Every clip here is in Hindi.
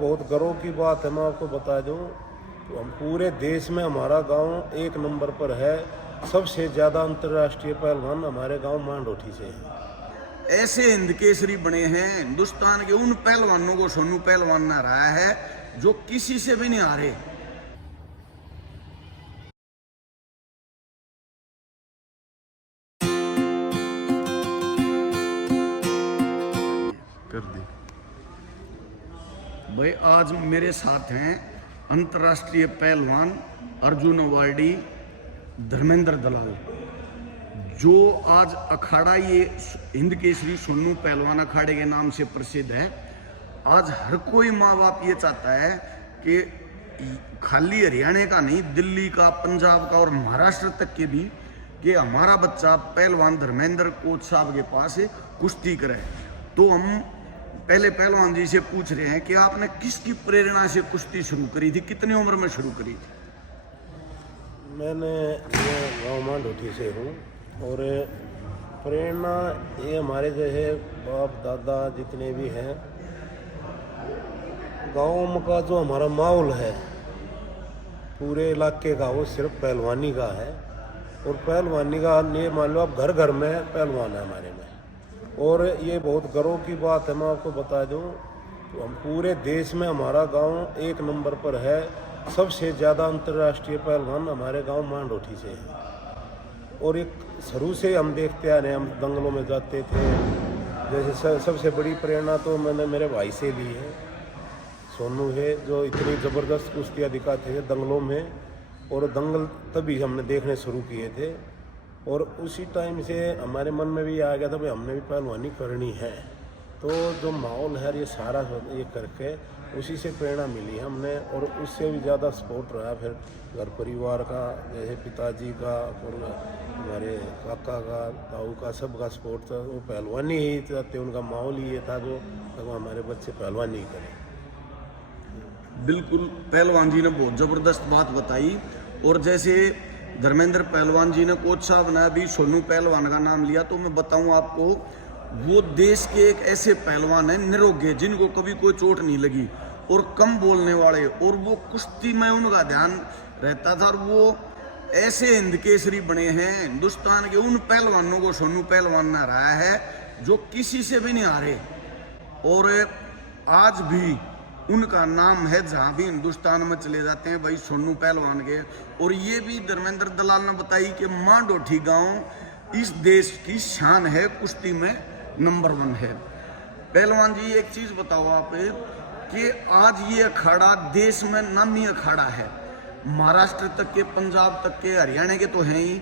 बहुत गर्व की बात है, मैं आपको बता दूं, तो हम पूरे देश में हमारा गांव एक नंबर पर है। सबसे ज़्यादा अंतर्राष्ट्रीय पहलवान हमारे गांव मांडोठी से है। ऐसे हिंद केसरी बने हैं हिंदुस्तान के उन पहलवानों को सोनू पहलवान ने हराया है जो किसी से भी नहीं हारे। कर दी भाई। आज मेरे साथ हैं अंतर्राष्ट्रीय पहलवान अर्जुन अवार्डी धर्मेंद्र दलाल, जो आज अखाड़ा ये हिंद केसरी सोनू पहलवान अखाड़े के नाम से प्रसिद्ध है। आज हर कोई माँ बाप ये चाहता है कि खाली हरियाणा का नहीं, दिल्ली का, पंजाब का और महाराष्ट्र तक के भी, कि हमारा बच्चा पहलवान धर्मेंद्र कोच साहब के पास कुश्ती करे। तो हम पहले पहलवान जी से पूछ रहे हैं कि आपने किसकी प्रेरणा से कुश्ती शुरू करी थी, कितनी उम्र में शुरू करी थी? मैंने ये गाँव मांडोठी से हूँ और प्रेरणा ये हमारे जैसे बाप दादा जितने भी हैं, गाँव का जो हमारा माहौल है पूरे इलाके का, वो सिर्फ पहलवानी का है। और पहलवानी का ये मान लो आप घर घर में पहलवान है हमारे में। और ये बहुत गर्व की बात है, मैं आपको बता दूं, तो हम पूरे देश में हमारा गांव एक नंबर पर है। सबसे ज़्यादा अंतर्राष्ट्रीय पहलवान हमारे गांव मांडोठी से है। और एक शुरू से हम देखते आ रहे हैं, हम दंगलों में जाते थे। जैसे सबसे बड़ी प्रेरणा तो मैंने मेरे भाई से ली है, सोनू है, जो इतनी ज़बरदस्त कुश्तियाँ दिखाते थे दंगलों में। और दंगल तभी हमने देखने शुरू किए थे और उसी टाइम से हमारे मन में भी आ गया था भाई हमने भी पहलवानी करनी है। तो जो माहौल है ये सारा ये करके उसी से प्रेरणा मिली हमने। और उससे भी ज़्यादा सपोर्ट रहा फिर घर परिवार का, जैसे पिताजी का और हमारे काका का, ताऊ का, सबका सपोर्ट था। वो पहलवानी ही चाहते, उनका माहौल ही ये था जो हमारे बच्चे पहलवानी करें। बिल्कुल, पहलवान जी ने बहुत ज़बरदस्त बात बताई। और जैसे धर्मेंद्र पहलवान जी ने कोच साहब ने अभी सोनू पहलवान का नाम लिया, तो मैं बताऊं आपको, वो देश के एक ऐसे पहलवान हैं निरोगे, जिनको कभी कोई चोट नहीं लगी और कम बोलने वाले, और वो कुश्ती में उनका ध्यान रहता था। और वो ऐसे हिंद केसरी बने हैं हिंदुस्तान के उन पहलवानों को सोनू पहलवान ने हराया है जो किसी से भी नहीं हारे। और आज भी उनका नाम है, जहाँ भी हिंदुस्तान में चले जाते हैं भाई सोनू पहलवान के। और ये भी धर्मेंद्र दलाल ने बताई कि मांडोठी गांव इस देश की शान है, कुश्ती में नंबर 1 है। पहलवान जी एक चीज़ बताओ आप कि आज ये अखाड़ा देश में नामी अखाड़ा है, महाराष्ट्र तक के, पंजाब तक के, हरियाणा के तो हैं ही।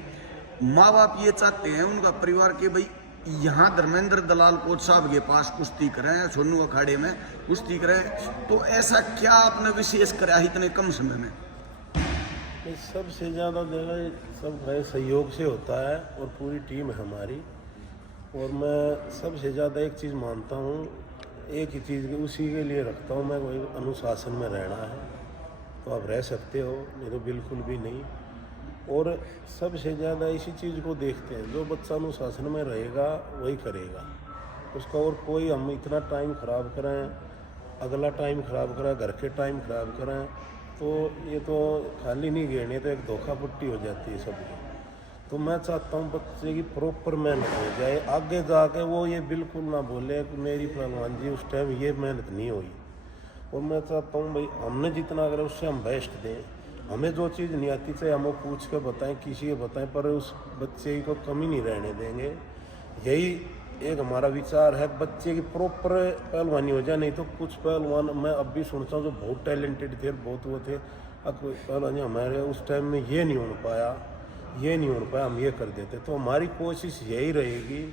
माँ बाप ये चाहते हैं उनका परिवार के भाई यहाँ धर्मेंद्र दलाल कोच साहब के पास कुश्ती करें, सोनू अखाड़े में कुश्ती करें। तो ऐसा क्या आपने विशेष करा इतने कम समय में? सबसे ज़्यादा जगह सब भाई सहयोग से होता है और पूरी टीम है हमारी। और मैं सबसे ज़्यादा एक चीज़ मानता हूँ, एक ही चीज़ उसी के लिए रखता हूँ मैं, वही अनुशासन में रहना है। तो आप रह सकते हो, नहीं तो बिल्कुल भी नहीं। और सबसे ज़्यादा इसी चीज़ को देखते हैं, जो बच्चा अनुशासन में रहेगा वही करेगा उसका। और कोई हम इतना टाइम ख़राब करें, अगला टाइम ख़राब करें, घर के टाइम ख़राब करें, तो ये तो खाली नहीं गिरने, तो एक धोखा पट्टी हो जाती है सबकी। तो मैं चाहता हूँ बच्चे की प्रॉपर मेहनत हो जाए, आगे जाके वो ये बिल्कुल ना बोले कि मेरी पहलवान जी उस टाइम ये मेहनत नहीं हुई। और मैं चाहता हूँ भाई हमने जितना करें उससे हम बेस्ट दें। हमें जो चीज़ नहीं आती चाहे हम वो पूछ के बताएं, किसी को बताएं, पर उस बच्चे को कमी नहीं रहने देंगे। यही एक हमारा विचार है, बच्चे की प्रॉपर पहलवानी हो जाए। नहीं तो कुछ पहलवान मैं अब भी सुनता हूँ जो बहुत टैलेंटेड थे, बहुत वो थे, अब पहलवानी हमारे उस टाइम में ये नहीं हो पाया, ये नहीं हो पाया, हम ये कर देते। तो हमारी कोशिश यही रहेगी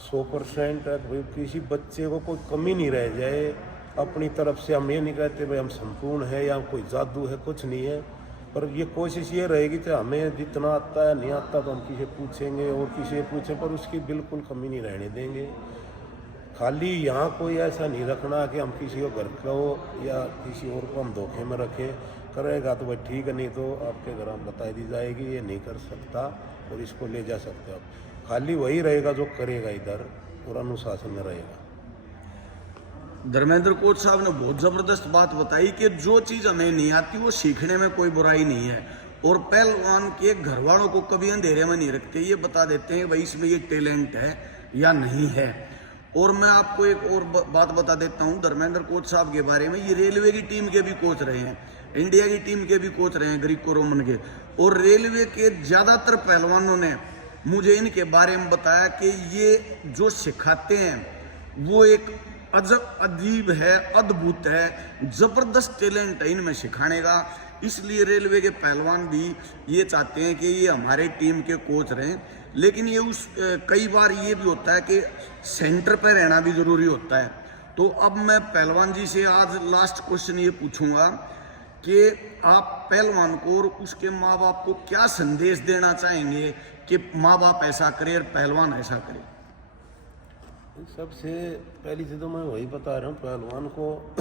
100% भाई किसी बच्चे को कोई कमी नहीं रह जाए अपनी तरफ से। हम ये नहीं कहते भाई हम संपूर्ण है या कोई जादू है, कुछ नहीं है। पर ये कोशिश ये रहेगी कि हमें जितना आता है, नहीं आता तो हम किसी पूछेंगे और किसी पूछें, पर उसकी बिल्कुल कमी नहीं रहने देंगे। खाली यहाँ कोई ऐसा नहीं रखना कि हम किसी को घर को या किसी और को हम धोखे में रखें। करेगा तो भाई ठीक है, नहीं तो आपके घर हम बता दी जाएगी ये नहीं कर सकता और इसको ले जा सकते हो आप। खाली वही रहेगा जो करेगा इधर और अनुशासन में रहेगा। धर्मेंद्र कोच साहब ने बहुत जबरदस्त बात बताई कि जो चीज हमें नहीं आती वो सीखने में कोई बुराई नहीं है, और पहलवान के घर वालों को कभी अंधेरे में नहीं रखते, ये बता देते हैं भाई इसमें ये टैलेंट है या नहीं है। और मैं आपको एक और बात बता देता हूँ धर्मेंद्र कोच साहब के बारे में, ये रेलवे की टीम के भी कोच रहे हैं, इंडिया की टीम के भी कोच रहे हैं, ग्रीको रोमन के, और रेलवे के ज़्यादातर पहलवानों ने मुझे इनके बारे में बताया कि ये जो सिखाते हैं वो एक अजब अजीब है, अद्भुत है, ज़बरदस्त टैलेंट है इनमें सिखाने का। इसलिए रेलवे के पहलवान भी ये चाहते हैं कि ये हमारे टीम के कोच रहें। लेकिन ये कई बार ये भी होता है कि सेंटर पर रहना भी ज़रूरी होता है। तो अब मैं पहलवान जी से आज लास्ट क्वेश्चन ये पूछूंगा कि आप पहलवान को और उसके माँ बाप को क्या संदेश देना चाहेंगे कि माँ बाप ऐसा करे और पहलवान ऐसा करे? सबसे पहली चीज़ तो मैं वही बता रहा हूँ, पहलवान को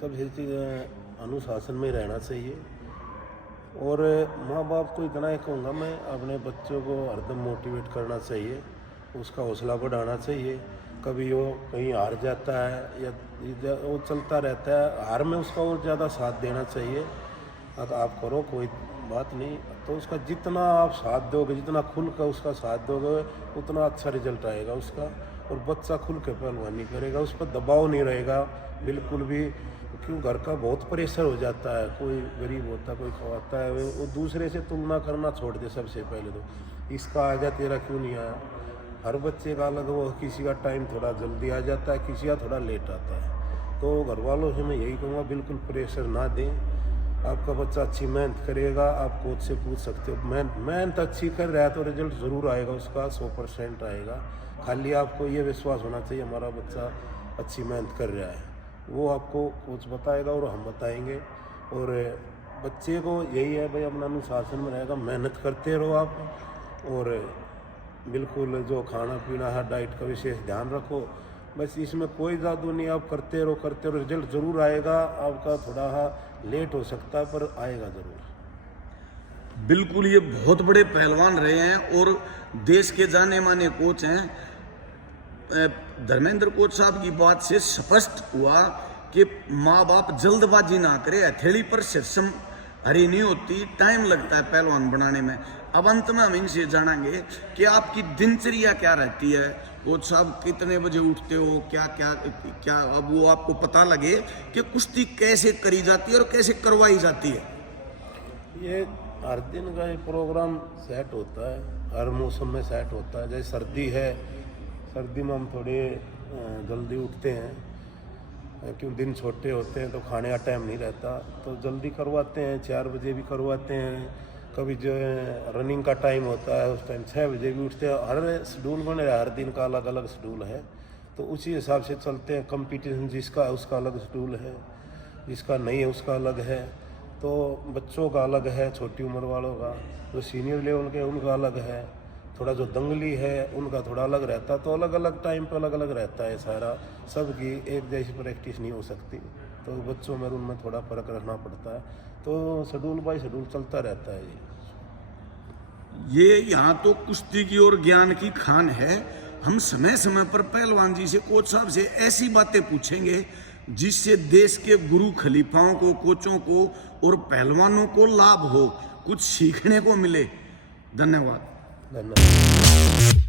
सबसे चीज़ अनुशासन में रहना चाहिए। और माँ बाप को इतना ही कहूँगा मैं, अपने बच्चों को हरदम मोटिवेट करना चाहिए, उसका हौसला बढ़ाना चाहिए। कभी वो कहीं हार जाता है या वो चलता रहता है, हार में उसका और ज़्यादा साथ देना चाहिए। अगर आप करो कोई बात नहीं, तो उसका जितना आप साथ दोगे, जितना खुल कर उसका साथ दोगे, उतना अच्छा रिजल्ट आएगा उसका। और बच्चा खुल के पहलवानी करेगा, उस पर दबाव नहीं रहेगा बिल्कुल भी, क्यों घर का बहुत प्रेशर हो जाता है। कोई गरीब होता है, कोई खवाता है, वो दूसरे से तुलना करना छोड़ दे। सबसे पहले तो इसका आ गया, तेरा क्यों नहीं आया। हर बच्चे का अलग, वो किसी का टाइम थोड़ा जल्दी आ जाता है, किसी का थोड़ा लेट आता है। तो घर वालों से मैं यही कहूँगा, बिल्कुल प्रेशर ना दें। आपका बच्चा अच्छी मेहनत करेगा, आप कोच से पूछ सकते हो, मेहनत अच्छी कर रहा है तो रिजल्ट ज़रूर आएगा उसका, 100% आएगा। खाली आपको ये विश्वास होना चाहिए हमारा बच्चा अच्छी मेहनत कर रहा है, वो आपको कोच बताएगा और हम बताएंगे। और बच्चे को यही है भाई, अपना अनुशासन में रहेगा, मेहनत करते रहो आप, और बिल्कुल जो खाना पीना है, डाइट का विशेष ध्यान रखो। बस इसमें कोई जादू नहीं, आप करते रहो, रिजल्ट ज़रूर आएगा। आपका थोड़ा लेट हो सकता है पर आएगा ज़रूर। बिल्कुल, ये बहुत बड़े पहलवान रहे हैं और देश के जाने माने कोच हैं। धर्मेंद्र कोच साहब की बात से स्पष्ट हुआ कि माँ बाप जल्दबाजी ना करे, हथेली पर सिरसम हरी नहीं होती, टाइम लगता है पहलवान बनाने में। अब अंत में हम इनसे जानेंगे कि आपकी दिनचर्या क्या रहती है, कोच साहब कितने बजे उठते हो, क्या क्या क्या, अब वो आपको पता लगे कि कुश्ती कैसे करी जाती है और कैसे करवाई जाती है। ये हर दिन का एक प्रोग्राम सेट होता है, हर मौसम में सेट होता है। जैसे सर्दी है, सर्दी में हम थोड़े जल्दी उठते हैं, क्यों दिन छोटे होते हैं तो खाने का टाइम नहीं रहता, तो जल्दी करवाते हैं, 4 बजे भी करवाते हैं। कभी जो है रनिंग का टाइम होता है उस टाइम 6 बजे भी उठते हैं। हर शेड्यूल बने रहा, हर दिन का अलग अलग शेड्यूल है, तो उसी हिसाब से चलते हैं। कंपटीशन जिसका है उसका अलग शेड्यूल है, जिसका नहीं है उसका अलग है। तो बच्चों का अलग है, छोटी उम्र वालों का, जो सीनियर लेवल के उनका अलग है, थोड़ा जो दंगली है उनका थोड़ा अलग रहता है। तो अलग अलग टाइम पे अलग अलग रहता है सारा, सबकी एक जैसी प्रैक्टिस नहीं हो सकती, तो बच्चों में उनमें थोड़ा फर्क रखना पड़ता है। तो शेड्यूल बाय शेड्यूल चलता रहता है। ये यहाँ तो कुश्ती की और ज्ञान की खान है। हम समय समय पर पहलवान जी से, कोच साहब से ऐसी बातें पूछेंगे जिससे देश के गुरु खलीफाओं को, कोचों को और पहलवानों को लाभ हो, कुछ सीखने को मिले। धन्यवाद। धन्यवाद।